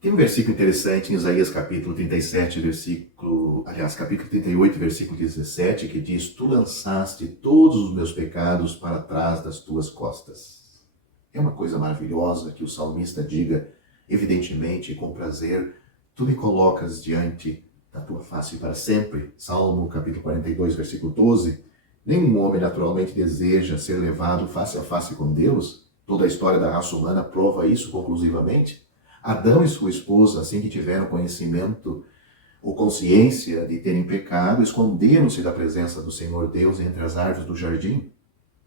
Tem um versículo interessante em Isaías capítulo 37, capítulo 38, versículo 17, que diz: Tu lançaste todos os meus pecados para trás das tuas costas. É uma coisa maravilhosa que o salmista diga, evidentemente, com prazer: Tu me colocas diante da tua face para sempre. Salmo capítulo 42, versículo 12. Nenhum homem naturalmente deseja ser levado face a face com Deus. Toda a história da raça humana prova isso conclusivamente. Adão e sua esposa, assim que tiveram conhecimento ou consciência de terem pecado, esconderam-se da presença do Senhor Deus entre as árvores do jardim.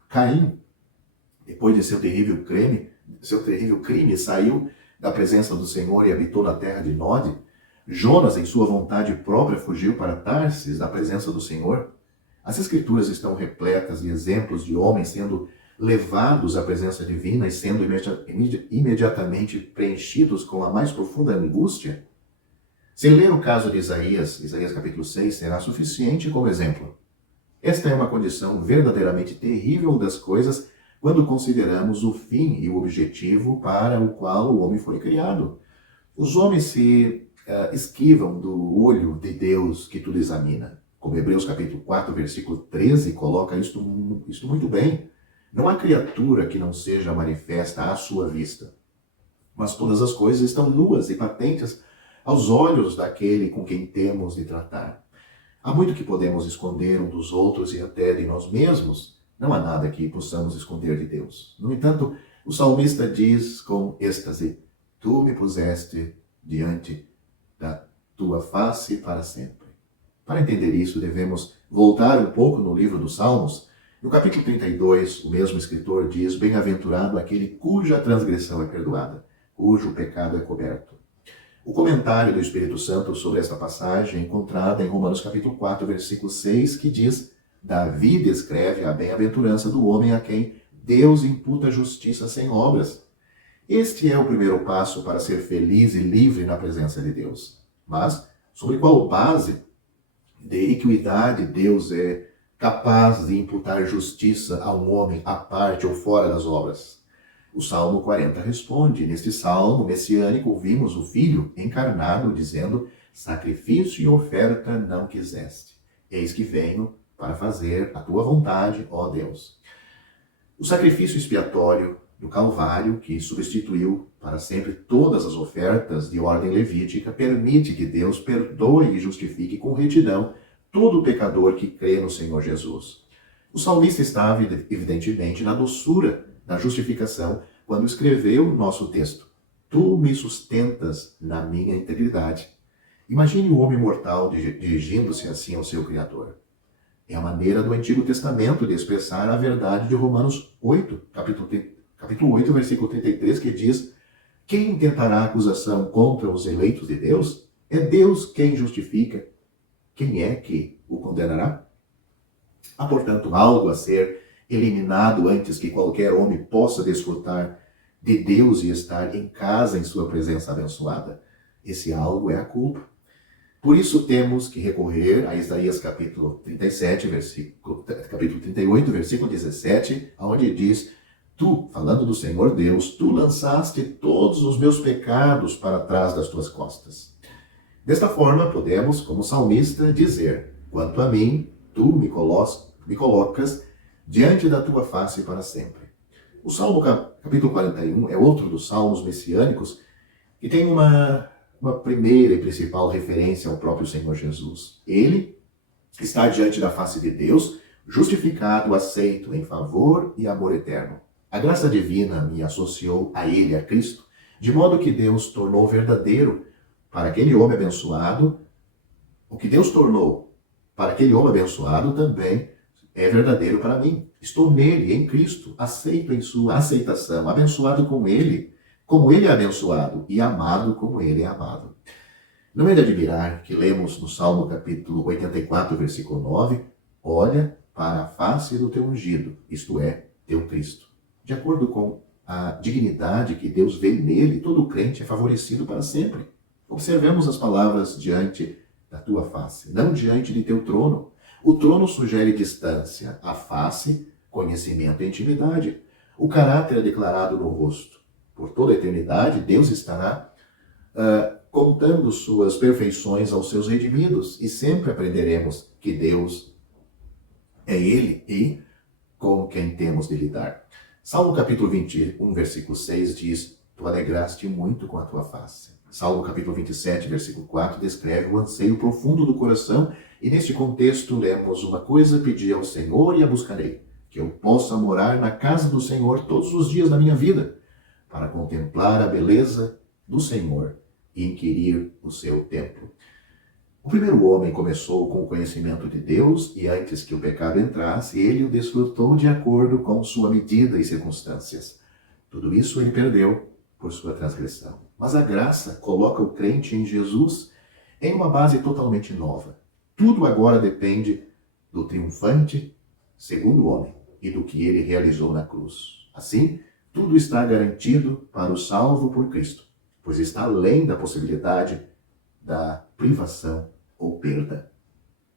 Caim, depois de seu terrível crime, saiu da presença do Senhor e habitou na terra de Nod. Jonas, em sua vontade própria, fugiu para Tarsis, da presença do Senhor. As Escrituras estão repletas de exemplos de homens sendo levados à presença divina e sendo imediatamente preenchidos com a mais profunda angústia. Se ler o caso de Isaías capítulo 6, será suficiente como exemplo. Esta é uma condição verdadeiramente terrível das coisas quando consideramos o fim e o objetivo para o qual o homem foi criado. Os homens se esquivam do olho de Deus que tudo examina. Como Hebreus capítulo 4, versículo 13, coloca isto muito bem. Não há criatura que não seja manifesta à sua vista, mas todas as coisas estão nuas e patentes aos olhos daquele com quem temos de tratar. Há muito que podemos esconder um dos outros e até de nós mesmos. Não há nada que possamos esconder de Deus. No entanto, o salmista diz com êxtase: Tu me puseste diante da tua face para sempre. Para entender isso, devemos voltar um pouco no livro dos Salmos. No capítulo 32, o mesmo escritor diz: Bem-aventurado aquele cuja transgressão é perdoada, cujo pecado é coberto. O comentário do Espírito Santo sobre esta passagem é encontrado em Romanos capítulo 4, versículo 6, que diz: Davi descreve a bem-aventurança do homem a quem Deus imputa justiça sem obras. Este é o primeiro passo para ser feliz e livre na presença de Deus. Mas, sobre qual base de equidade Deus é capaz de imputar justiça a um homem à parte ou fora das obras? O Salmo 40 responde. Neste salmo messiânico, ouvimos o Filho encarnado dizendo: Sacrifício e oferta não quiseste. Eis que venho para fazer a tua vontade, ó Deus. O sacrifício expiatório do Calvário, que substituiu para sempre todas as ofertas de ordem levítica, permite que Deus perdoe e justifique com retidão todo pecador que crê no Senhor Jesus. O salmista estava, evidentemente, na doçura da justificação quando escreveu o nosso texto: Tu me sustentas na minha integridade. Imagine o homem mortal dirigindo-se assim ao seu Criador. É a maneira do Antigo Testamento de expressar a verdade de Romanos 8, capítulo 8, versículo 33, que diz: Quem tentará acusação contra os eleitos de Deus? É Deus quem justifica. Quem é que o condenará? Há, portanto, algo a ser eliminado antes que qualquer homem possa desfrutar de Deus e estar em casa em sua presença abençoada. Esse algo é a culpa. Por isso temos que recorrer a Isaías capítulo 38, versículo 17, onde diz: Tu, falando do Senhor Deus, tu lançaste todos os meus pecados para trás das tuas costas. Desta forma, podemos, como salmista, dizer: Quanto a mim, tu me colocas diante da tua face para sempre. O Salmo capítulo 41 é outro dos salmos messiânicos que tem uma primeira e principal referência ao próprio Senhor Jesus. Ele está diante da face de Deus, justificado, aceito em favor e amor eterno. A graça divina me associou a ele, a Cristo, de modo que Deus tornou verdadeiro para aquele homem abençoado. O que Deus tornou para aquele homem abençoado também é verdadeiro para mim. Estou nele, em Cristo, aceito em sua aceitação, abençoado com ele, como ele é abençoado, e amado como ele é amado. Não é de admirar que lemos no Salmo capítulo 84, versículo 9, Olha para a face do teu ungido, isto é, teu Cristo. De acordo com a dignidade que Deus vê nele, todo crente é favorecido para sempre. Observemos as palavras diante da tua face, não diante de teu trono. O trono sugere distância, a face, conhecimento e intimidade. O caráter é declarado no rosto. Por toda a eternidade, Deus estará contando suas perfeições aos seus redimidos, e sempre aprenderemos que Deus é Ele e com quem temos de lidar. Salmo capítulo 21, versículo 6 diz: Tu alegraste muito com a tua face. Salmo capítulo 27, versículo 4 descreve o anseio profundo do coração, e neste contexto lemos: uma coisa pedi ao Senhor e a buscarei, que eu possa morar na casa do Senhor todos os dias da minha vida, para contemplar a beleza do Senhor e inquirir o seu templo. O primeiro homem começou com o conhecimento de Deus, e antes que o pecado entrasse, ele o desfrutou de acordo com sua medida e circunstâncias. Tudo isso ele perdeu por sua transgressão. Mas a graça coloca o crente em Jesus em uma base totalmente nova. Tudo agora depende do triunfante segundo homem e do que ele realizou na cruz. Assim, tudo está garantido para o salvo por Cristo, pois está além da possibilidade da privação ou perda.